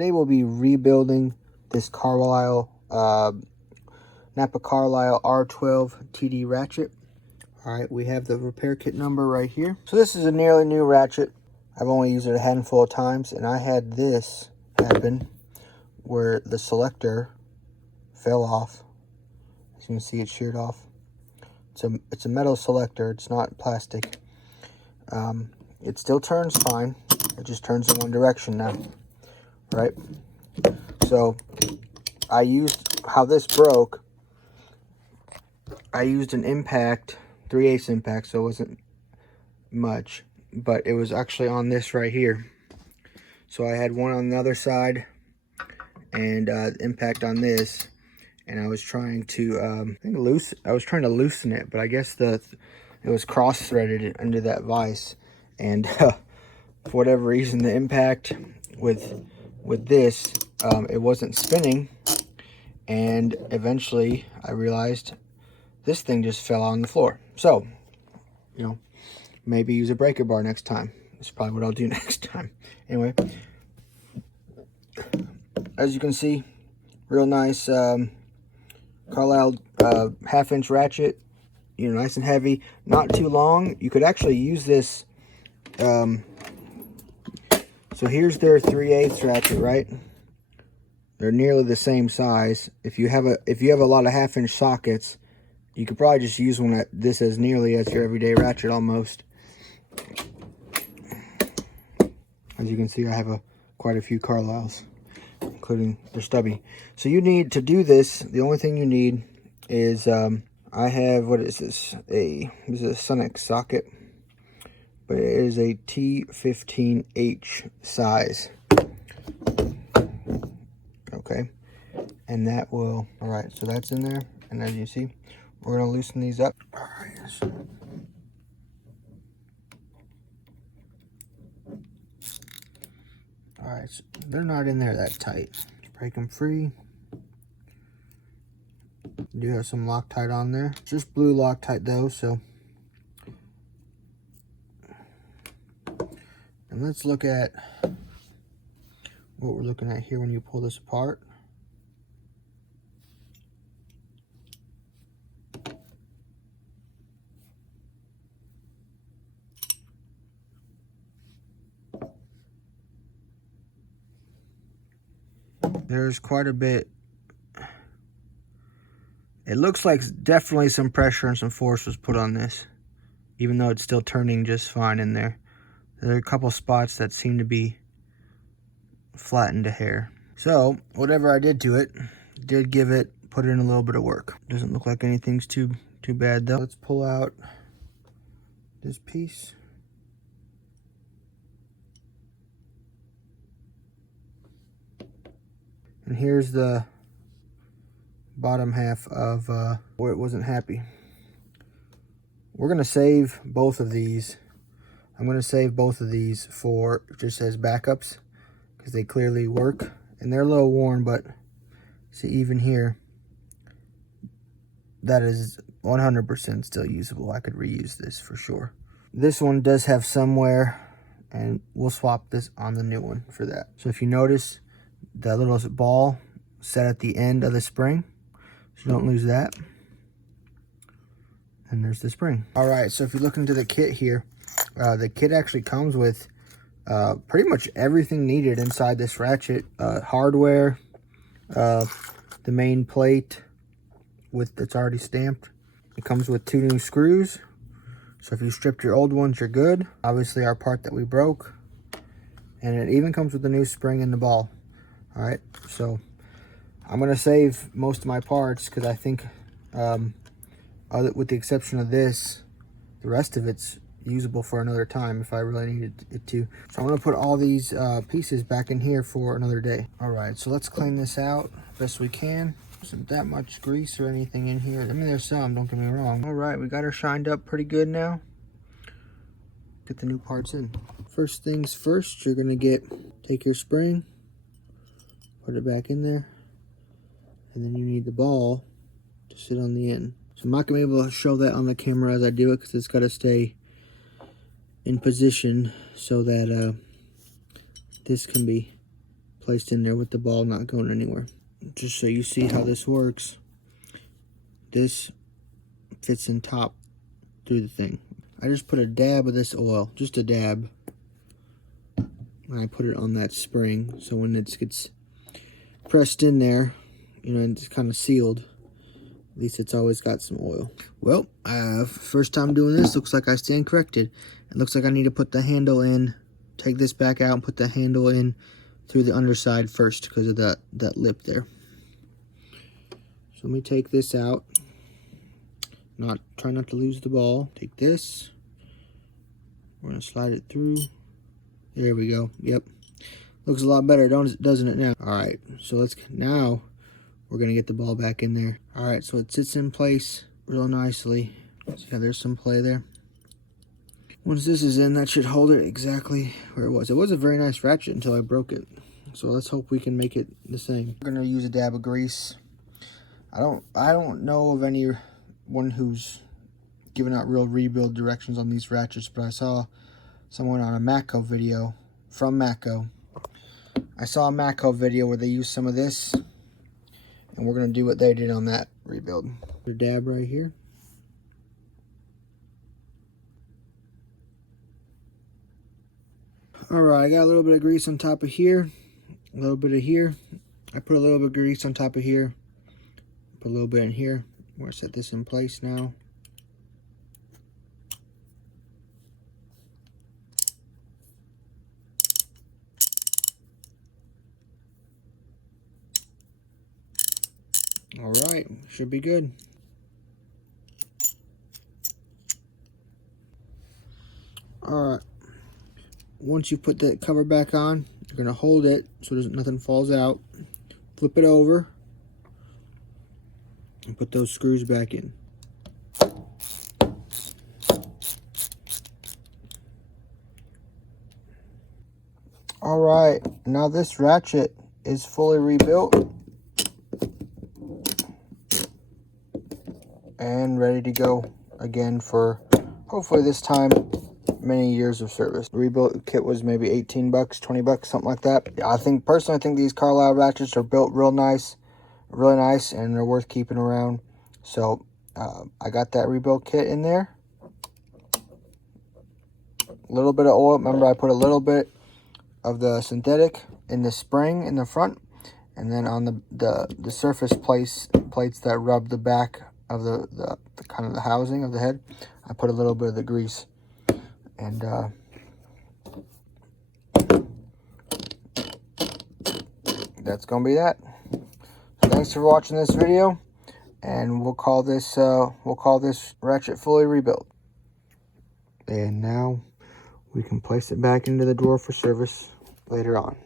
Today we'll be rebuilding this Carlyle, Napa Carlyle R12TD Ratchet. Alright, we have the repair kit number right here. So this is a nearly new ratchet. I've only used it a handful of times, and I had this happen where the selector fell off. As you can see, it's sheared off. It's a metal selector, it's not plastic. It still turns fine, it just turns in one direction now, right? So I used, how this broke, I used an impact, 3/8 impact, so it wasn't much, but it was actually on this right here. So I had one on the other side and impact on this, and I was trying to I was trying to loosen it, but I guess it was cross-threaded under that vise, and for whatever reason the impact with this, it wasn't spinning, and eventually I realized this thing just fell on the floor. So, you know, maybe use a breaker bar next time. That's probably what I'll do next time. Anyway, as you can see, real nice Carlyle 1/2-inch ratchet, you know, nice and heavy, not too long. You could actually use this. So here's their 3/8 ratchet, right? They're nearly the same size. If you have a lot of 1/2-inch sockets, you could probably just use one this as nearly as your everyday ratchet almost. As you can see, I have quite a few Carlyles, including their stubby. So you need to do this. The only thing you need is I have, what is this? This is a Sunex socket, but it is a T15H size. Okay, and that will, all right, so that's in there, and as you see, we're going to loosen these up. All right, so they're not in there that tight. Let's break them free. Do have some Loctite on there. Just blue Loctite though, so. And let's look at what we're looking at here when you pull this apart. There's quite a bit. It looks like definitely some pressure and some force was put on this, even though it's still turning just fine in there. There are a couple spots that seem to be flattened to hair. So whatever I did to it, did put in a little bit of work. Doesn't look like anything's too bad though. Let's pull out this piece. And here's the bottom half of where it wasn't happy. We're gonna save both of these. I'm gonna save both of these for just as backups, because they clearly work, and they're a little worn, but see, even here, that is 100% still usable. I could reuse this for sure. This one does have some wear, and we'll swap this on the new one for that. So if you notice, that little ball set at the end of the spring, so don't lose that. And there's the spring. All right, so if you look into the kit here, the kit actually comes with pretty much everything needed inside this ratchet. Hardware, the main plate that's already stamped. It comes with 2 new screws, so if you stripped your old ones, you're good. Obviously our part that we broke, and it even comes with a new spring in the ball. All right, so I'm gonna save most of my parts, because I think with the exception of this, the rest of it's usable for another time if I really needed it to. So I'm gonna put all these pieces back in here for another day. All right, so let's clean this out best we can. Isn't that much grease or anything in here. I mean, there's some, don't get me wrong. All right, we got her shined up pretty good now. Get the new parts in. First things first, you're gonna take your spring, put it back in there, and then you need the ball to sit on the end. So I'm not gonna be able to show that on the camera as I do it, because it's gotta stay in position so that this can be placed in there with the ball not going anywhere. Just so you see how this works, this fits in top through the thing. I just put a dab of this oil, just a dab, and I put it on that spring, so when it gets pressed in there, you know, and it's kind of sealed, at least it's always got some oil. Well, first time doing this, looks like I stand corrected. It looks like I need to put the handle in, take this back out and put the handle in through the underside first because of that lip there. So let me take this out. Try not to lose the ball. Take this. We're gonna slide it through. There we go. Yep. Looks a lot better, doesn't it now? All right. So now we're gonna get the ball back in there. All right. So it sits in place real nicely. So yeah, there's some play there. Once this is in, that should hold it exactly where it was. It was a very nice ratchet until I broke it. So let's hope we can make it the same. We're gonna use a dab of grease. I don't know of anyone who's giving out real rebuild directions on these ratchets, but I saw someone on a Matco video from Matco. I saw a Matco video where they used some of this, and we're gonna do what they did on that rebuild. A dab right here. All right, I got a little bit of grease on top of here, a little bit of here. I put a little bit of grease on top of here, put a little bit in here. We're gonna set this in place now. All right, should be good. All right. Once you put the cover back on, you're gonna hold it so nothing falls out. Flip it over and put those screws back in. All right, now this ratchet is fully rebuilt and ready to go again for hopefully this time many years of service. The rebuilt kit was maybe 18 bucks, 20 bucks, something like that. I personally think these Carlyle ratchets are built real nice, really nice, and they're worth keeping around. So I got that rebuilt kit in there. A little bit of oil. Remember, I put a little bit of the synthetic in the spring in the front, and then on the surface plates that rub the back of the kind of the housing of the head, I put a little bit of the grease. And that's gonna be that. So thanks for watching this video, and we'll call this ratchet fully rebuilt. And now we can place it back into the drawer for service later on.